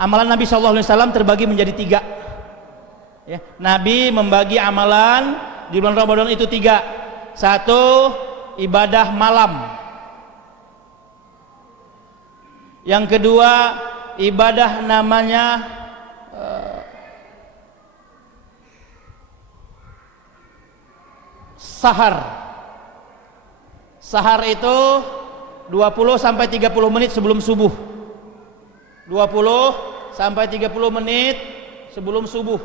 Amalan Nabi SAW terbagi menjadi 3. Ya, Nabi membagi amalan di bulan Ramadan itu 3. 1, ibadah malam. Yang kedua, ibadah namanya sahar. Sahar itu 20 sampai 30 menit sebelum subuh. 20 sampai 30 menit sebelum subuh.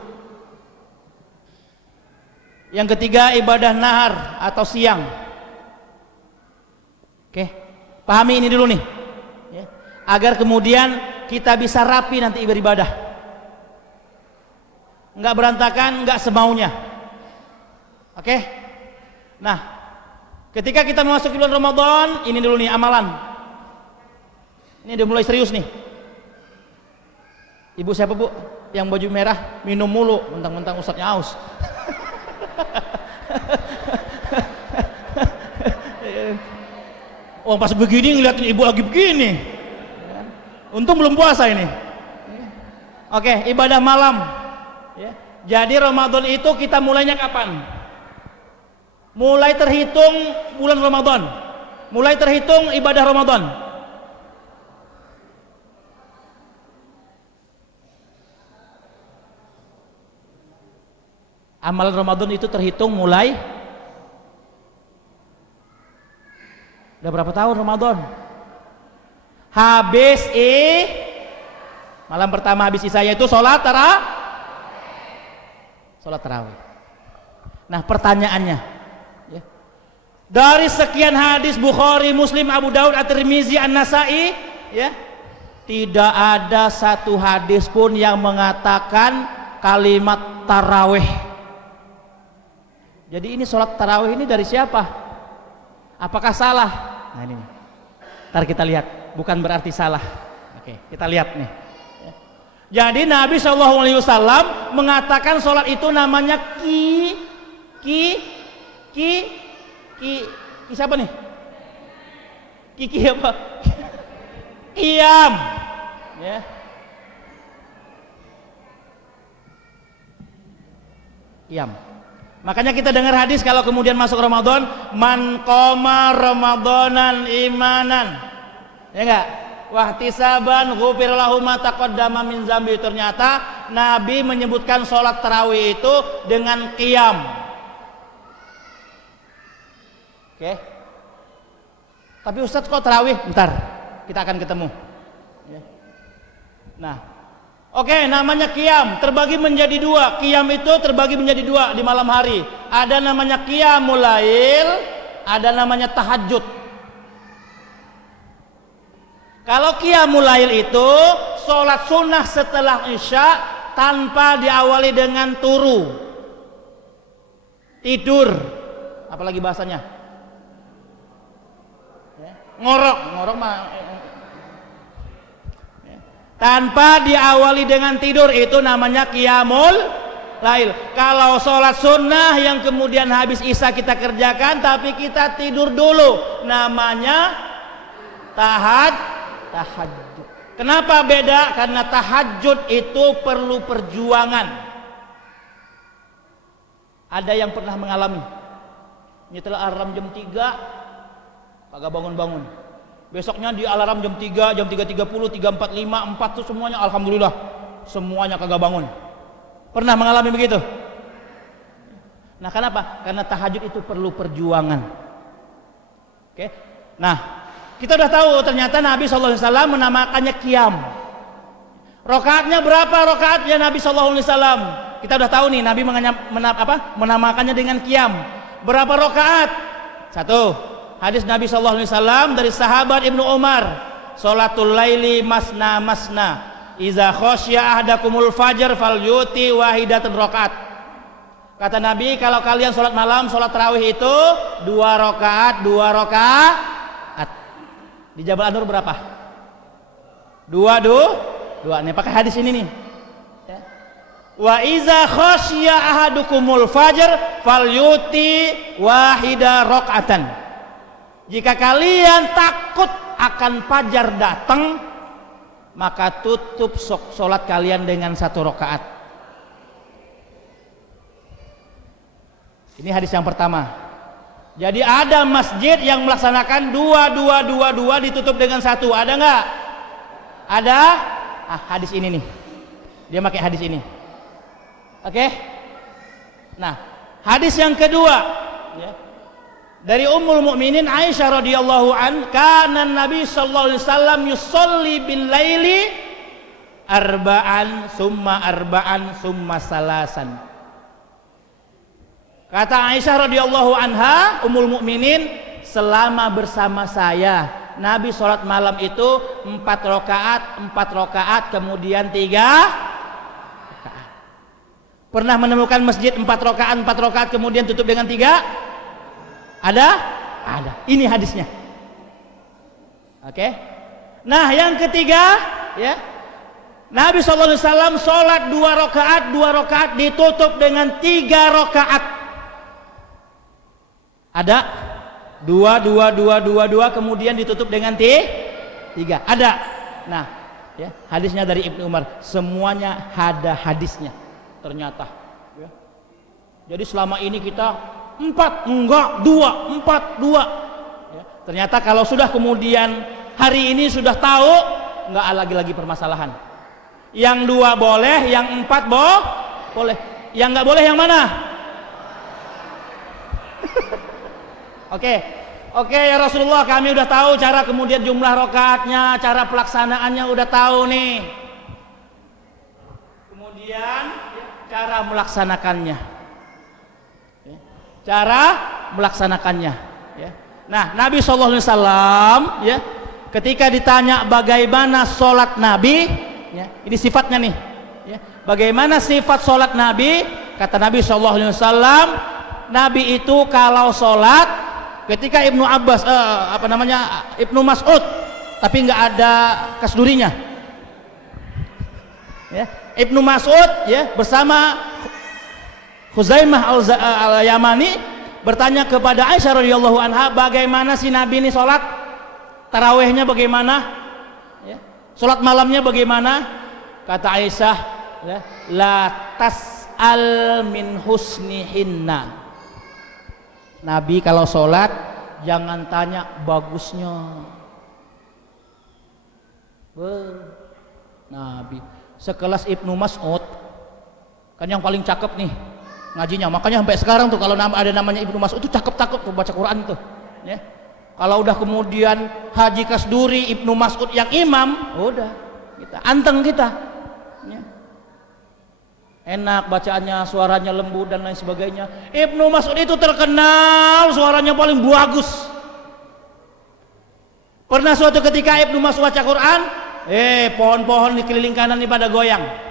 Yang ketiga, ibadah nahar atau siang. Oke, pahami ini dulu nih ya, agar kemudian kita bisa rapi nanti beribadah, nggak berantakan, nggak semaunya. Oke, nah ketika kita masuk bulan Ramadan, ini dulu nih amalan. Ini udah mulai serius nih. Ibu siapa bu? Yang baju merah minum mulu, mentang-mentang ustadznya aus. Oh pas begini ngeliatin ibu lagi begini. Untung belum puasa ini. Oke, ibadah malam. Ya. Jadi Ramadan itu kita mulainya kapan? Mulai terhitung bulan Ramadan. Mulai terhitung ibadah Ramadan. Amal Ramadan itu terhitung mulai udah berapa tahun Ramadan? Habis malam pertama habis isya itu sholat tarawih. Nah pertanyaannya ya, dari sekian hadis Bukhari, Muslim, Abu Daud, At-Tirmizi, An-Nasai ya, tidak ada satu hadis pun yang mengatakan kalimat tarawih. Jadi ini sholat tarawih ini dari siapa? Apakah salah? Nah ini nih. Ntar kita lihat, bukan berarti salah. Oke, kita lihat nih. Jadi Nabi SAW mengatakan sholat itu namanya siapa nih? Kiki apa? Qiyam. Ya. Qiyam. Makanya kita dengar hadis kalau kemudian masuk Ramadan, man qoma ramadanan imanan. Ya enggak? Wahtisaban ghufir lahu ma taqaddama min dzambi. Ternyata Nabi menyebutkan sholat tarawih itu dengan qiyam. Oke. Tapi Ustadz kok tarawih? Bentar, kita akan ketemu. Ya. Nah, oke, namanya qiyam terbagi menjadi 2. Qiyam itu terbagi menjadi 2 di malam hari. Ada namanya qiyamul lail, ada namanya tahajud. Kalau qiyamul lail itu sholat sunnah setelah isya tanpa diawali dengan tidur, apalagi bahasanya ngorok mah tanpa diawali dengan tidur, itu namanya qiyamul lail. Kalau sholat sunnah yang kemudian habis isya kita kerjakan tapi kita tidur dulu, namanya tahajud. Kenapa beda? Karena tahajud itu perlu perjuangan. Ada yang pernah mengalami nyetel alarm jam 3 kagak bangun-bangun, besoknya di alarm jam 3, jam 3.30, 3.45, 4 tuh semuanya alhamdulillah semuanya kagak bangun. Pernah mengalami begitu? Nah kenapa? Karena tahajud itu perlu perjuangan. Oke. Nah kita udah tahu ternyata Nabi SAW menamakannya qiyam. Rokaatnya berapa rokaatnya Nabi SAW? Kita udah tahu nih Nabi menamakannya dengan qiyam. Berapa rokaat? 1. Hadis Nabi SAW dari sahabat Ibnu Umar, sholatul laili masna masna, iza khosya ahdakumul fajar falyuti wahidatun rokaat. Kata Nabi, kalau kalian sholat malam, sholat tarawih itu 2 rokaat. Di Jabal An-Nur berapa? 2. Nih pakai hadis ini nih. Wa iza khasya ahadukumul fajar falyuti wahida rakaatan. Jika kalian takut akan fajar datang, maka tutup sholat kalian dengan 1 rakaat. Ini hadis yang pertama. Jadi ada masjid yang melaksanakan 2 ditutup dengan 1. Ada nggak? Ada. Hadis ini nih. Dia pakai hadis ini. Oke? Nah, hadis yang kedua, ya, dari Ummul Mukminin Aisyah radhiyallahu an, kana Nabi sallallahu alaihi wasallam yusolli bil laili arba'an summa salasan. Kata Aisyah radhiyallahu anha, Ummul Mukminin, selama bersama saya Nabi sholat malam itu 4 rakaat, kemudian 3 rakaat. Pernah menemukan masjid 4 rakaat kemudian tutup dengan 3? Ada? Ada. Ini hadisnya. Oke. Nah, yang ketiga, ya, Nabi SAW sholat 2 rakaat ditutup dengan 3 rakaat. Ada 2 kemudian ditutup dengan 3. Ada. Nah, ya, hadisnya dari Ibnu Umar, semuanya ada hadisnya ternyata, ya. Jadi selama ini kita 4 enggak, 2 ya. Ternyata kalau sudah kemudian hari ini sudah tahu, enggak lagi permasalahan. Yang 2 boleh, yang 4 boleh. Yang enggak boleh yang mana? Oke ya Rasulullah, kami udah tahu cara kemudian jumlah rakaatnya, cara pelaksanaannya udah tahu nih. Kemudian cara melaksanakannya. Cara melaksanakannya, ya. Nah, Nabi sallallahu alaihi wasallam, ya, ketika ditanya bagaimana sholat Nabi, ya, ini sifatnya nih, ya. Bagaimana sifat sholat Nabi? Kata Nabi sallallahu alaihi wasallam, Nabi itu kalau sholat, ketika Ibnu Mas'ud, tapi nggak ada kasdurinya, ya, Ibnu Mas'ud, ya, bersama Khuzaimah al-Yamani bertanya kepada Aisyah radhiyallahu anha, bagaimana si Nabi ini sholat tarawehnya, bagaimana, ya, sholat malamnya bagaimana? Kata Aisyah, ya, la tas'al min husnihinna. Nabi kalau sholat jangan tanya bagusnya. Nabi sekelas Ibnu Mas'ud kan yang paling cakep nih ngajinya, makanya sampai sekarang tuh kalau ada namanya Ibnu Mas'ud tuh cakep-cakep tuh baca Quran tuh, ya. Kalau udah kemudian Haji Kasduri, Ibnu Mas'ud yang imam, udah kita anteng kita, ya. Enak bacaannya, suaranya lembut dan lain sebagainya. Ibnu Mas'ud itu terkenal suaranya paling bagus. Pernah suatu ketika Ibnu Mas'ud baca Quran, pohon-pohon di keliling kanan ini pada goyang.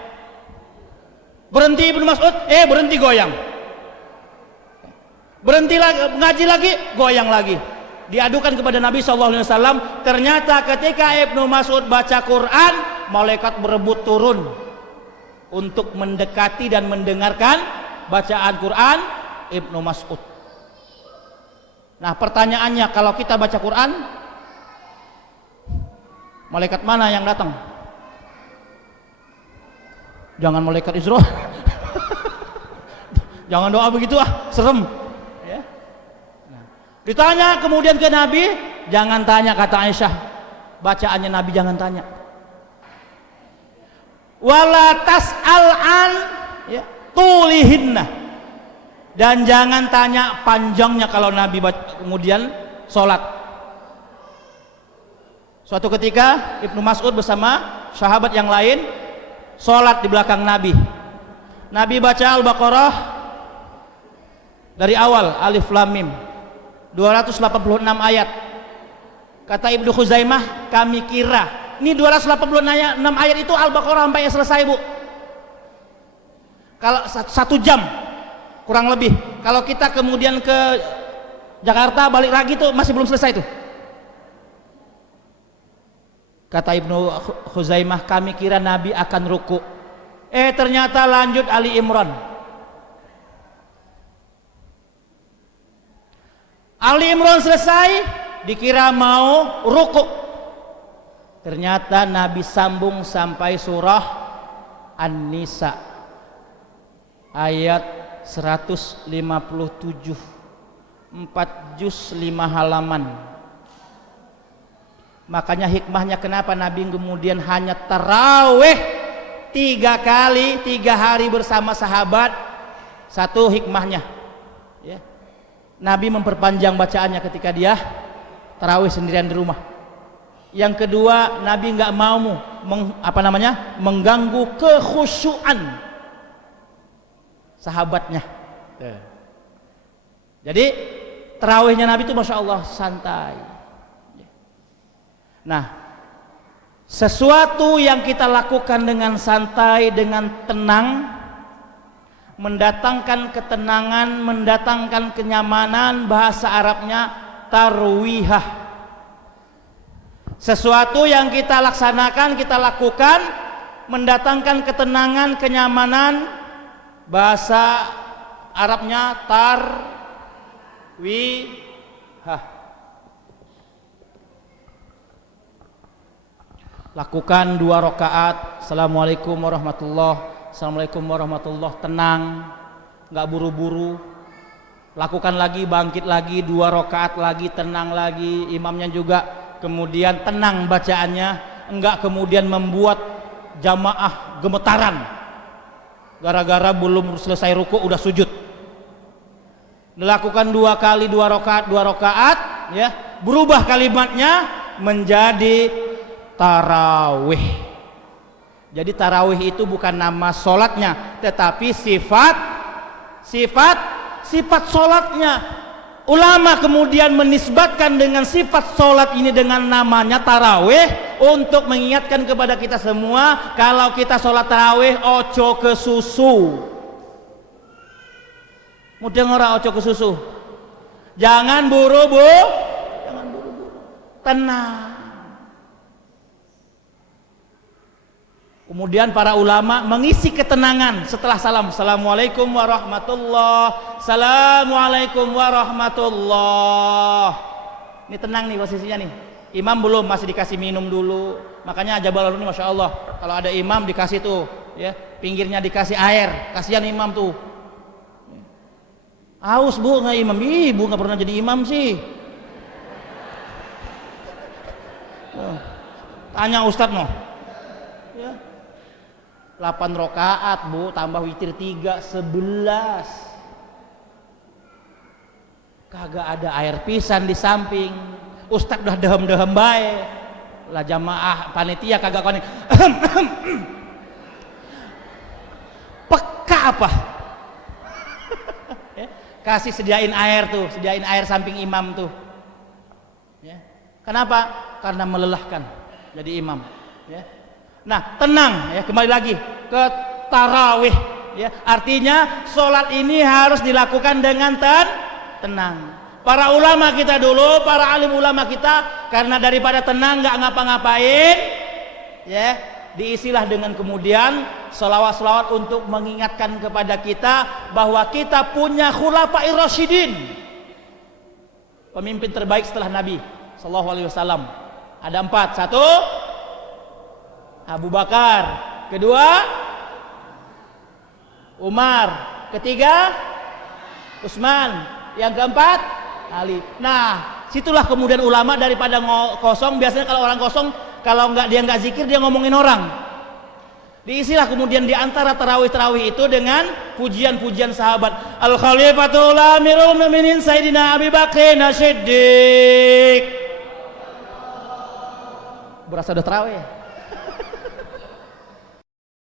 Berhenti Ibnu Mas'ud, berhenti goyang. Berhenti lagi, ngaji lagi, goyang lagi. Diadukan kepada Nabi SAW. Ternyata ketika Ibnu Mas'ud baca Quran, malaikat berebut turun untuk mendekati dan mendengarkan bacaan Quran Ibnu Mas'ud. Nah, pertanyaannya, kalau kita baca Quran, malaikat mana yang datang? Jangan malaikat Israel. Jangan doa begitu, serem, ya. Nah, ditanya kemudian ke Nabi, jangan tanya, kata Aisyah, bacaannya Nabi jangan tanya. Wala tas'al an, ya, tulihinna, dan jangan tanya panjangnya kalau Nabi kemudian sholat. Suatu ketika Ibnu Mas'ud bersama sahabat yang lain sholat di belakang Nabi. Nabi baca Al-Baqarah dari awal, Alif Lam Mim, 286 ayat. Kata Ibnu Khuzaimah, kami kira ini 286 ayat itu Al-Baqarah sampai selesai, Bu. Kalau 1 jam kurang lebih. Kalau kita kemudian ke Jakarta balik lagi tuh masih belum selesai tuh. Kata Ibnu Khuzaimah, kami kira Nabi akan ruku. Ternyata lanjut Ali Imran. Ali Imran selesai, dikira mau ruku. Ternyata Nabi sambung sampai surah An-Nisa ayat 157, 4 juz 5 halaman. Makanya hikmahnya kenapa Nabi kemudian hanya tarawih 3 kali 3 hari bersama sahabat. Satu hikmahnya ya, Nabi memperpanjang bacaannya ketika dia tarawih sendirian di rumah. Yang kedua, Nabi nggak mau mengganggu kekhusyuan sahabatnya. Jadi tarawihnya Nabi itu masya Allah santai. Nah, sesuatu yang kita lakukan dengan santai, dengan tenang, mendatangkan ketenangan, mendatangkan kenyamanan, bahasa Arabnya tarwihah. Sesuatu yang kita laksanakan, kita lakukan, mendatangkan ketenangan, kenyamanan, bahasa Arabnya tarwihah. Lakukan 2 rakaat, Assalamualaikum warahmatullahi, Assalamualaikum warahmatullahi, tenang, nggak buru-buru. Lakukan lagi, bangkit lagi, 2 rakaat lagi, tenang lagi, imamnya juga kemudian tenang bacaannya, enggak kemudian membuat jamaah gemetaran gara-gara belum selesai ruku udah sujud. Dilakukan 2 kali 2 rakaat ya, berubah kalimatnya menjadi tarawih. Jadi tarawih itu bukan nama sholatnya, tetapi sifat sholatnya. Ulama kemudian menisbatkan dengan sifat sholat ini dengan namanya tarawih untuk mengingatkan kepada kita semua, kalau kita sholat tarawih ojo ke susu. Mudeng ora ojo ke susu. Jangan buru-buru, tenang. Kemudian para ulama mengisi ketenangan setelah salam, Assalamualaikum warahmatullahi, Assalamualaikum warahmatullahi. Ini tenang nih posisinya nih. Imam belum, masih dikasih minum dulu. Makanya Jabal ini masya Allah, kalau ada imam dikasih tuh ya, pinggirnya dikasih air. Kasihan imam tuh. Haus bu, nggak imam? Ih, bu nggak pernah jadi imam sih. Tanya Ustadz noh. 8 rakaat bu, tambah witir 3, 11. Kagak ada air pisan di samping. Ustadz udah dehem-dehem bae. Lah jamaah panitia kagak konek. Peka apa? Kasih sediain air tuh, sediain air samping imam tuh. Ya. Kenapa? Karena melelahkan jadi imam. Ya. Nah, tenang ya, kembali lagi ke tarawih ya. Artinya sholat ini harus dilakukan dengan tenang. Para ulama kita dulu, para alim ulama kita, karena daripada tenang nggak ngapa-ngapain ya, diisilah dengan kemudian sholawat-sholawat untuk mengingatkan kepada kita bahwa kita punya khulafair rasyidin, pemimpin terbaik setelah Nabi sallallahu alaihi wasallam. Ada 4. 1 Abu Bakar, kedua Umar, ketiga Utsman, yang keempat Ali. Nah, situlah kemudian ulama daripada kosong, biasanya kalau orang kosong, kalau dia nggak zikir, dia ngomongin orang. Diisilah kemudian di antara tarawih-tarawih itu dengan pujian-pujian sahabat. Al Khalifatul Amirul Mukminin Sayyidina Abi Bakrin As-Siddiq. Berasa udah tarawih.